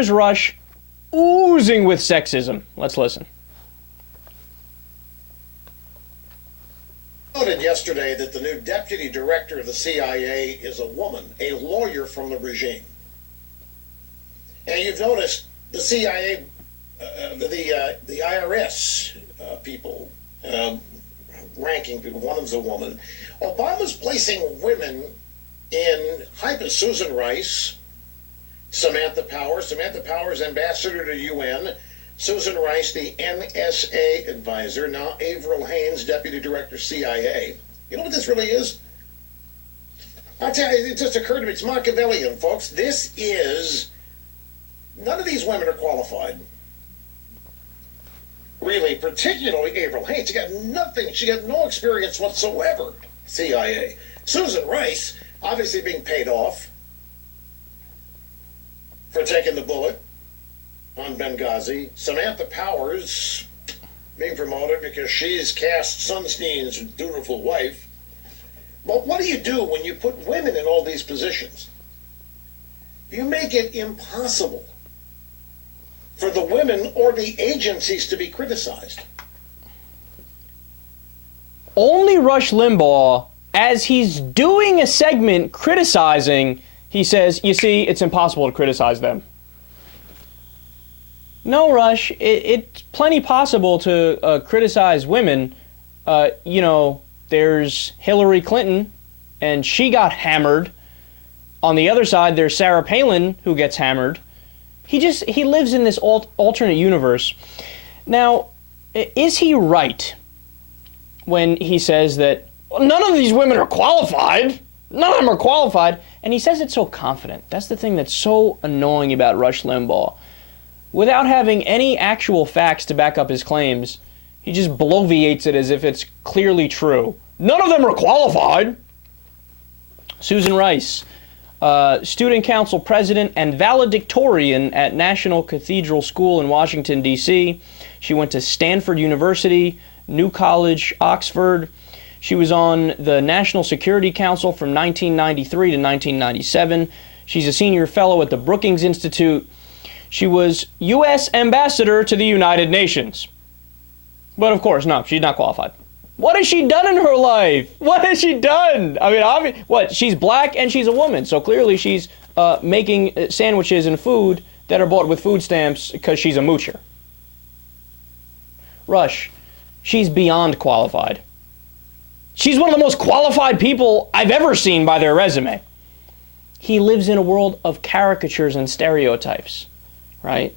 Here's Rush oozing with sexism. Let's listen. Noted yesterday that the new deputy director of the CIA is a woman, a lawyer from the regime. And you've noticed the CIA, the IRS people, ranking people, one of them's a woman. Obama's placing women in Susan Rice, Samantha Powers, ambassador to UN, Susan Rice, the NSA advisor, now Avril Haines, deputy director, CIA. You know what this really is? I'll tell you, it just occurred to me, it's Machiavellian, folks. This is, none of these women are qualified. Really, particularly Avril Haines. She got nothing, she got no experience whatsoever, CIA. Susan Rice, obviously being paid off for taking the bullet on Benghazi. Samantha Powers being promoted because she's Cass Sunstein's dutiful wife. But what do you do when you put women in all these positions? You make it impossible for the women or the agencies to be criticized. Only Rush Limbaugh, as he's doing a segment criticizing, he says, you see, it's impossible to criticize them. No, Rush, it's plenty possible to criticize women. There's Hillary Clinton, and she got hammered. On the other side, there's Sarah Palin, who gets hammered. He lives in this alternate universe. Now, is he right when he says that none of these women are qualified? None of them are qualified. And he says it so confident. That's the thing that's so annoying about Rush Limbaugh. Without having any actual facts to back up his claims, he just bloviates it as if it's clearly true. None of them are qualified. Susan Rice, student council president and valedictorian at National Cathedral School in Washington, D.C. She went to Stanford University, New College, Oxford. She was on the National Security Council from 1993 to 1997. She's a senior fellow at the Brookings Institute. She was U.S. ambassador to the United Nations. But of course, no, she's not qualified. What has she done in her life? What has she done? I mean, what? She's black and she's a woman. So clearly she's making sandwiches and food that are bought with food stamps because she's a moocher. Rush, she's beyond qualified. She's one of the most qualified people I've ever seen by their resume. He lives in a world of caricatures and stereotypes, right?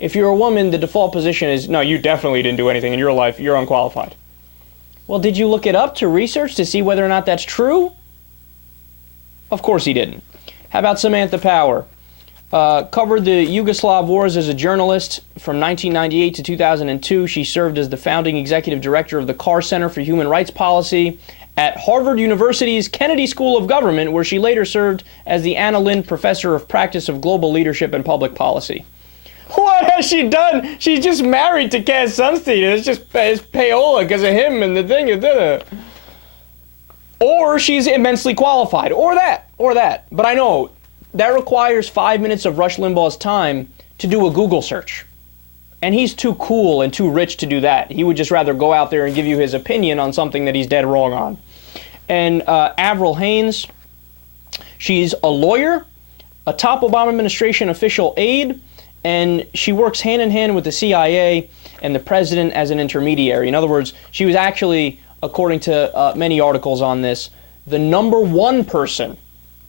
If you're a woman, the default position is, no, you definitely didn't do anything in your life. You're unqualified. Well, did you look it up to research to see whether or not that's true? Of course he didn't. How about Samantha Power? Covered the Yugoslav wars as a journalist from 1998 to 2002. She served as the founding executive director of the Carr Center for Human Rights Policy at Harvard University's Kennedy School of Government, where she later served as the Anna Lind Professor of Practice of Global Leadership and Public Policy. What has she done? She's just married to Cass Sunstein. It's payola because of him and the thing. Or she's immensely qualified. Or that. But I know that requires 5 minutes of Rush Limbaugh's time to do a Google search. And he's too cool and too rich to do that. He would just rather go out there and give you his opinion on something that he's dead wrong on. And Avril Haines, she's a lawyer, a top Obama administration official aide, and she works hand in hand with the CIA and the president as an intermediary. In other words, she was actually, according to many articles on this, the #1 person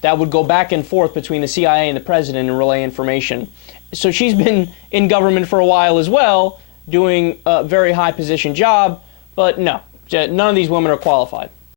that would go back and forth between the CIA and the president and relay information. So she's been in government for a while as well, doing a very high position job, but no, none of these women are qualified.